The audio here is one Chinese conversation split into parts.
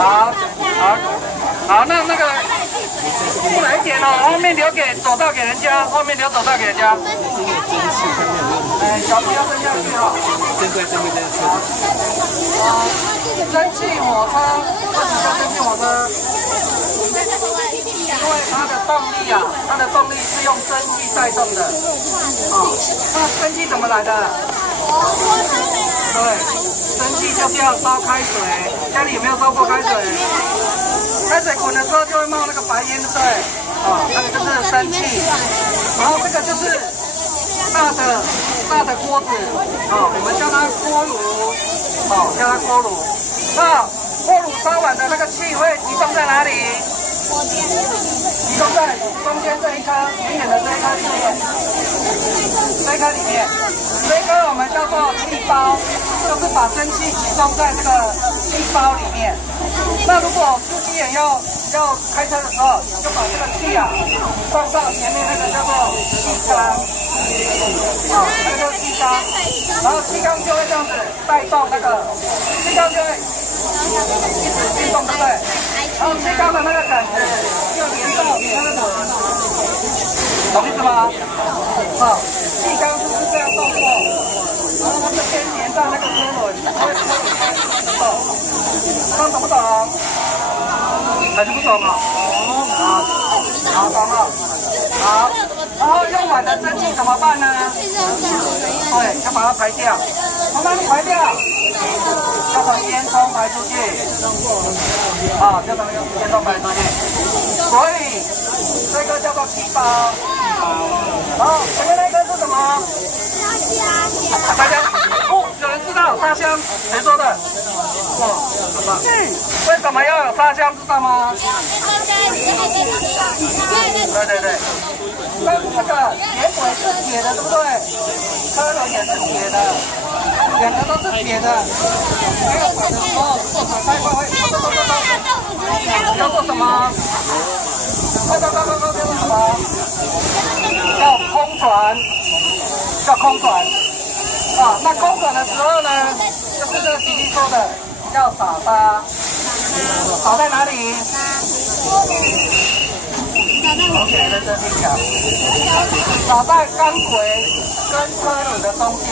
好，好，那个过来一点哦，后面留给走道给人家，后面留走道给人家。脚不要蹲下去哈。珍贵这个车。蒸汽火车，为什么叫蒸汽火车？因为它的动力啊，它的动力是用蒸汽带动的。那蒸汽怎么来的？对，蒸汽就是要烧开水。家里有没有烧过开水？开水滚的时候就会冒那个白烟，对不对？那个就是蒸汽。然后这个就是大的锅子，我们叫它锅炉，叫它锅炉。那锅炉烧完的那个气会集中在哪里？集中在中间这一颗远远的这一颗里面，这一颗里面，这一颗我们叫做气包，就是把蒸汽集中在这个气包里面。那如果司机也要开车的时候，就把这个气啊送到前面那个叫做气缸，那个就是气缸，然后气缸就会这样子带动那个气缸就会一直运动，对不对？然后气缸的那个杆子就连到车轮，懂意思吗？气缸就是这样动作，然后它这边连到那个车轮，这样懂不懂？还是不懂啊？好，懂了。好，然后用完的蒸汽怎么办呢？对，要把它排掉。从哪里排掉？要从烟囱排出去。要从烟囱排出去。所以这个叫做气包。好，前面那个是什么？沙箱。有人知道沙箱？谁说的？很棒。为什么要有沙箱？知道吗？对。那这个铁轨是铁的，对不对？车轮也是铁的，两个都是铁的。没有水的时候，如果水太快会叫做什么？叫做什么？叫空转，叫空转。那空转的时候呢，就是这个弟弟说的，要撒沙。撒在哪里？OK， 认真听讲。撒在钢轨跟车轮的中间，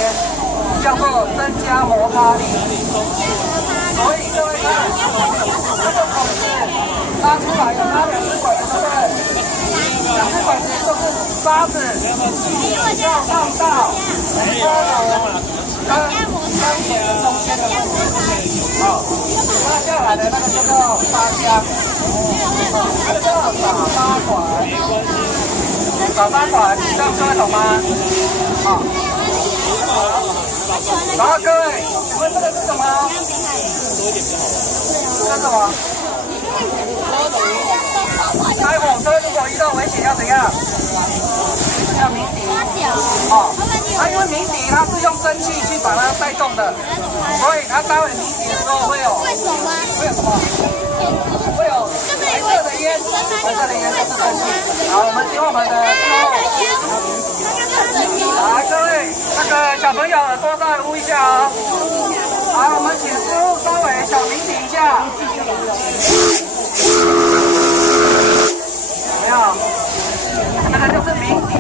叫做增加摩擦力。所以各位看，这个孔子拉出来有拉两只管子，对不对？两只管子就是沙子，要放到车轮跟钢轨的中间的位置。拉下来的那个就叫沙箱，这个叫撒沙管。撒沙管，这样各位懂吗？然后各位，请问这个是什么？这是什么？开火车如果遇到危险要怎样？要鸣笛。它因为鸣笛它是用蒸汽去把它带动的，所以它待会鸣笛的时候会有什么？会有白色的烟，白色的烟就是蒸汽。好，我们希望我们的来各位那个小朋友耳朵再捂一下哦。好，我们请师傅稍微小鸣笛一下。有没有？那个就是鸣笛，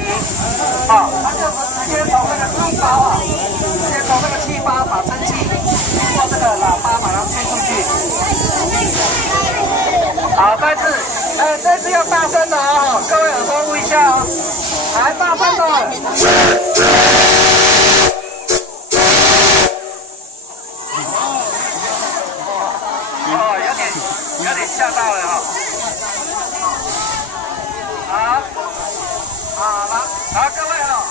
它就是直接从那个气包直接从那个气包把蒸汽通过这个喇叭把它吹出去。好，再次，这次要大声的哦，各位耳朵捂一下哦，来，大声的。有点吓到了哈。好，各位哈，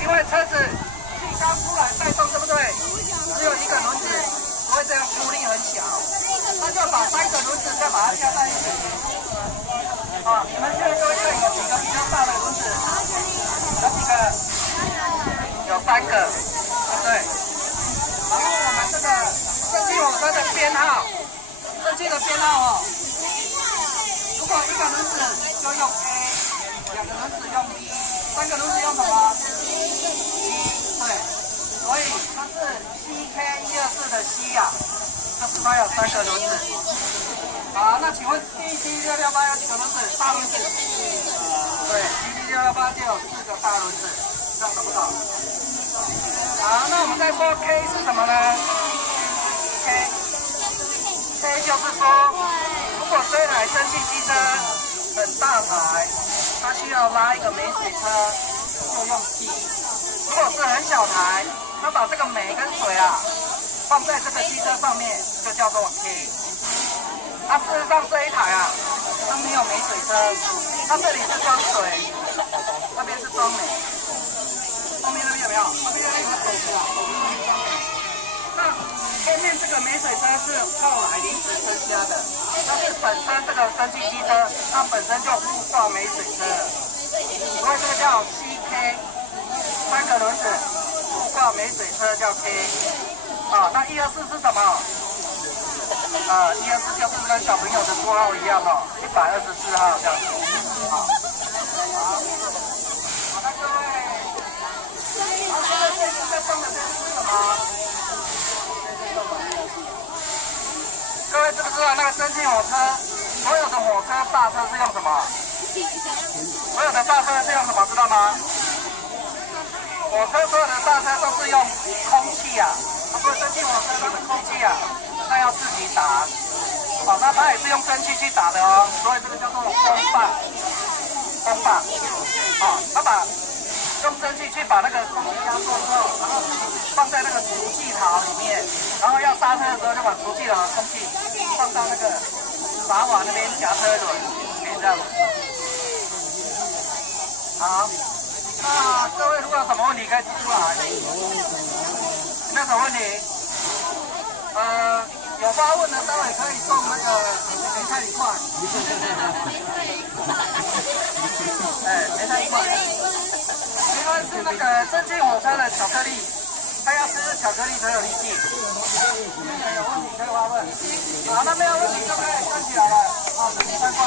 因为车子气缸出来带动，对不对？只有一个轮子，所以这样出力很小，那就把3个轮子再把它加在一起。你们现在各位看有几个比较大的轮子？有几个？有3个，对不对？然后我们这个蒸汽火车的编号，蒸汽的编号如果一个轮子就用 A， 2个轮子用 B， 3个轮子用什么 ？C， 对，所以它是 CK124的 C 呀，就是它有3个轮子。好，那请问 DD668有几个轮子？大轮子。对，DD668就有4个大轮子，这样懂不懂？好，那我们再说 K 是什么呢？K 就是说，如果这台蒸汽机车很大台，它需要拉一个煤水车，就用 T； 如果是很小台，它把这个煤跟水啊放在这个机车上面，就叫做 K。那事实上这一台啊，它没有煤水车，它这里是装水，那边是装煤。后面那边有没有？后面那边有手机啊，手机那边装煤。那后面这个煤水车是后来临时增加的，但是本身这个蒸汽机车它本身就附挂煤水车了，所以这个叫 CK，3个轮子附挂煤水车叫 K。啊，那124是什么？124就是跟小朋友的绰号一样哦，124号这样子。好，那各位，这个在上面这是什么？各位知不知道那个蒸汽火车，所有的火车刹车是用什么？所有的刹车是用什么？知道吗？火车所有的刹车都是用空气啊，所以蒸汽火车它的空气啊，它要自己打。好，那它也是用蒸汽去打的哦，所以这个叫做风棒。风棒，好，它把用蒸汽去把那个空气压缩之后，然后放在那个除气槽里面，然后要刹车的时候就把除气槽的空气放到那个闸瓦那边夹车轮，可以这样。好，那各位如果有什么问题可以提出来。有没有什么问题？有发问的待会可以送那个梅菜一块。梅菜一块。梅菜是那个蒸汽火车的巧克力，它要吃巧克力才有力气。有问题可以发问。好，那没有问题就可以站起来了。好，请参观。